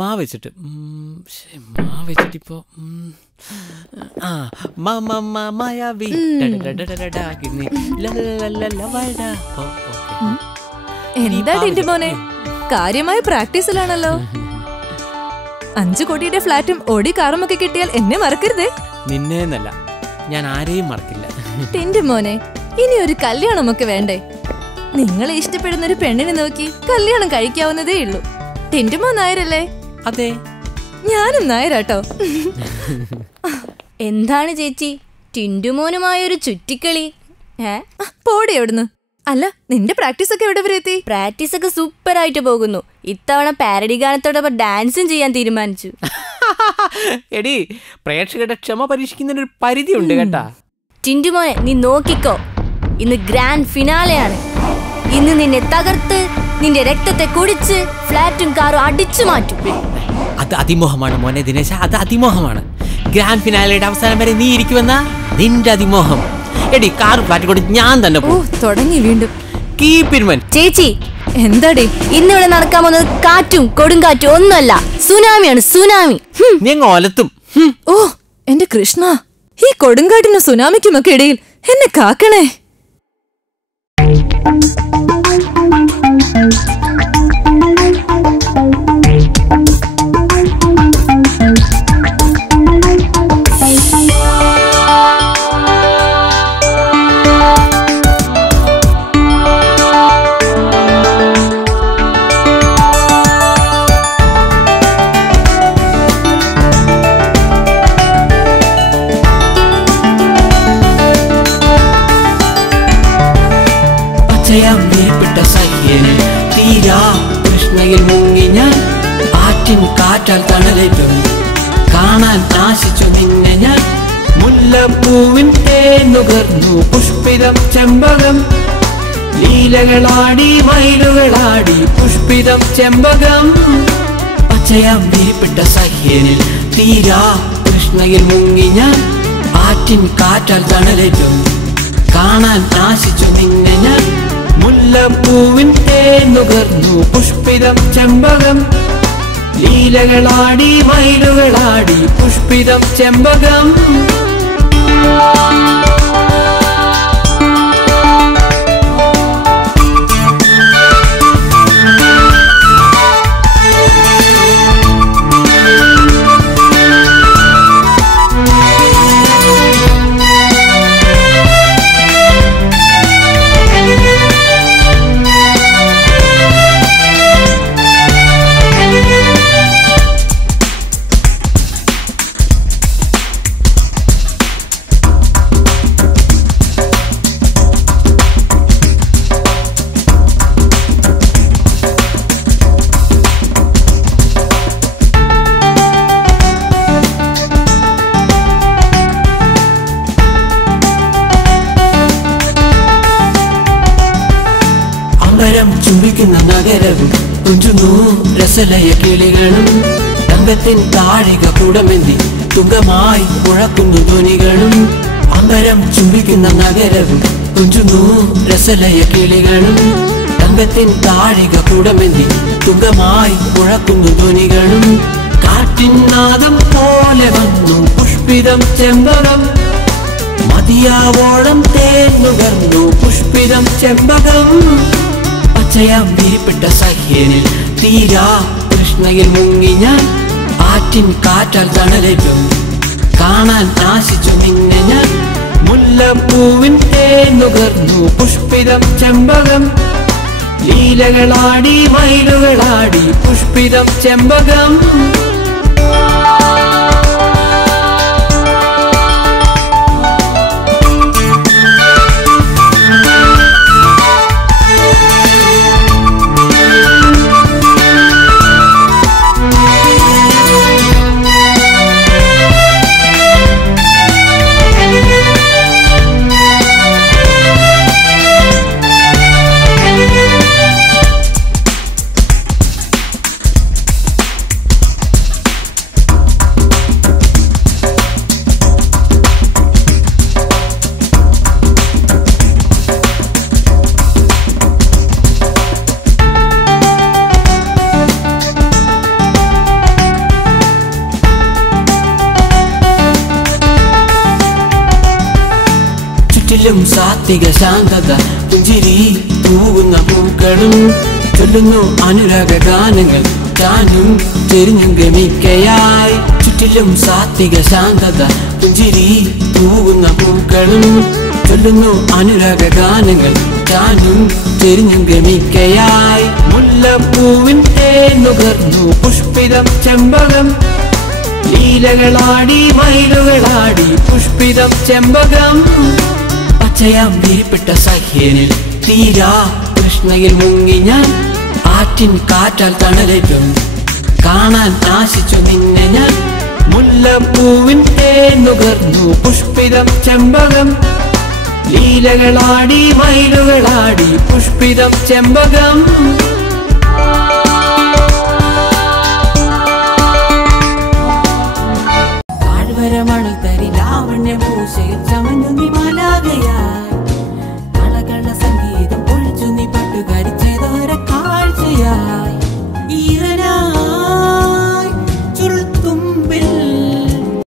മാ വെച്ചിട്ട് ഇപ്പോൾ മായാവി എന്താ ടിന്റുമോനെ, കാര്യമായ പ്രാക്ടീസിലാണല്ലോ. 5 കോടിയുടെ ഫ്ലാറ്റും ഓടി കാറുമൊക്കെ കിട്ടിയാൽ എന്നെ മറക്കരുതേ. നിന്നെ എന്നല്ല, ഞാൻ ആരെയും മറക്കില്ല. ടിന്റുമോനെ, ഇനി ഒരു കല്യാണമൊക്കെ വേണ്ടേ? നിങ്ങളെ ഇഷ്ടപ്പെടുന്ന ഒരു പെണ്ണിനെ നോക്കി കല്യാണം കഴിക്കാവുന്നതേ ഉള്ളൂ. ടിന്റുമോൻ നായരല്ലേ? അതെ, ഞാനും നായരാട്ടോ. എന്താണ് ചേച്ചി ടിന്റുമോനുമായൊരു ചുറ്റിക്കളി? പോടി എവിടുന്ന്. അല്ല, നിന്റെ പ്രാക്ടീസ് ഒക്കെ എവിടെ വരെ എത്തി? പ്രാക്ടീസ് ഒക്കെ സൂപ്പർ ആയിട്ട് പോകുന്നു. ഇത്തവണ പാരഡി ഗാനത്തോടൊപ്പം ഡാൻസും ചെയ്യാൻ തീരുമാനിച്ചു. എടി, പ്രേക്ഷകരുടെ ക്ഷമ പരീക്ഷിക്കുന്നതിനൊരു പരിധി ഉണ്ട് കേട്ടാ. ടിന്റുമോനെ, നീ നോക്കിക്കോ, ഇന്ന് ഗ്രാൻഡ് ഫിനാലെയാണ്. ഇന്ന് നിന്നെ തകർത്ത് നിന്റെ രക്തത്തെ കുടിച്ച് ഫ്ലാറ്റും കാറും അടിച്ചു മാറ്റും. അത് അതിമോഹമാണ് മോനെ ദിനേശ, അത് അതിമോഹമാണ്. ഗ്രാൻഡ് ഫിനാലയുടെ അവസാനം വരെ നീ ഇരിക്കുമെന്ന നിന്റെ അതിമോഹം. എടി, കാർ ഫ്ലാറ്റ് കൊടുത്ത് ഞാൻ തന്നെ തുടങ്ങി വീണ്ടും. ചേച്ചി, എന്താടി ഇന്നിവിടെ നടക്കാൻ പോകുന്നത് കാറ്റും കൊടുങ്കാറ്റും ഒന്നുമല്ല, സുനാമിയാണ്. സുനാമി. നീ ഒലത്തും. ഓ എന്റെ കൃഷ്ണ, ഈ കൊടുങ്കാറ്റിനും സുനാമിക്കുമൊക്കെ ഇടയിൽ എന്നെ കാക്കണേ. കൃഷ്ണയിൽ മുങ്ങി ഞാൻ ആറ്റിൻ കാറ്റാൽ തണലേറ്റും കാണാൻ ആശിച്ചു നിന്നെ ഞാൻ. മുല്ലപ്പൂവിൻ തേനുകർന്നു പുഷ്പിതം ചെമ്പകം, ലീലകളാടി മയിലുകളാടി പുഷ്പിതം ചെമ്പകം. പച്ചയാം വിരിപ്പിട്ട സഹ്യനിൽ തീരാ കൃഷ്ണയിൽ മുങ്ങി ഞാൻ ആറ്റിൻ കാറ്റാൽ തണലേറ്റും കാണാൻ ആശിച്ചു നിന്നെ ഞാൻ. മുല്ലപ്പൂവിൻ തേനുകർന്നു പുഷ്പിതം ചെമ്പകം, ലീലകളാടി മയിലുകളാടി പുഷ്പിതം ചെമ്പകം. ചുംബിക്കുന്ന നഗരവും തുഞ്ചുന്നു രസലയ കിളികളും, തങ്കത്തിൻ താഴിക കുടമെന്തി തുങ്കമായി മുഴക്കുന്നു ധ്വനികളും. അമ്പരം ചുംബിക്കുന്ന നഗരവും തുഞ്ചുന്നു രസലയ കിളികളും, തങ്കത്തിൻ താഴിക കുടമെന്തി തുങ്കമായി മുഴക്കുന്നു ധ്വനികളും. കാറ്റിൻ നാദം പോലെ വന്നു പുഷ്പിതം ചെമ്പകം, മതിയാവോളം തേനുകർന്നു പുഷ്പിതം ചെമ്പകം. പച്ചയാം വിരിപ്പിട്ട സഹ്യനിൽ തീരാ കൃഷ്ണയിൽ മുങ്ങി ഞാൻ ആറ്റിൻ കാറ്റാൽ തണലേറ്റും കാണാൻ ആശിച്ചു നിന്നെ ഞാൻ. മുല്ലപ്പൂവിൻ തേനുകർന്നു പുഷ്പിതം ചെമ്പകം, ലീലകളാടി മയിലുകളാടി പുഷ്പിതം ചെമ്പകം. ചുറ്റിലും സാത്വിക ശാന്തത പുഞ്ചിരി തൂകുന്ന പൂക്കളും ചൊല്ലുന്നു അനുരാഗ ഗാനങ്ങൾ താനും തിരിഞ്ഞും ഗമിക്കയായി ചുറ്റിലും സാത്വിക ശാന്തത പുഞ്ചിരി തൂകുന്ന പൂക്കളും ചൊല്ലുന്നു അനുരാഗ ഗാനങ്ങൾ താനും തിരിഞ്ഞും ഗമിക്കയായി മുല്ലപ്പൂവിൻ തേനുകർന്നു പുഷ്പിതം ചെമ്പകം ലീലകളാടി മയിലുകളാടി പുഷ്പിതം ചെമ്പകം പച്ചയാം വിരിപ്പെട്ട സഹ്യനിൽ തീരാ കൃഷ്ണയിൽ മുങ്ങി ഞാൻ ആറ്റിൻ കാറ്റാൽ തണലേറ്റും കാണാൻ ആശിച്ചു നിന്നെ ഞാൻ മുല്ലപ്പൂവിൻ തേനുകർന്നു പുഷ്പിതം ചെമ്പകം ലീലകളാടി മയിലുകളാടി പുഷ്പിതം ചെമ്പകം താഴ്വരമണി തരി ലാവണ്യ പൂശയിൽ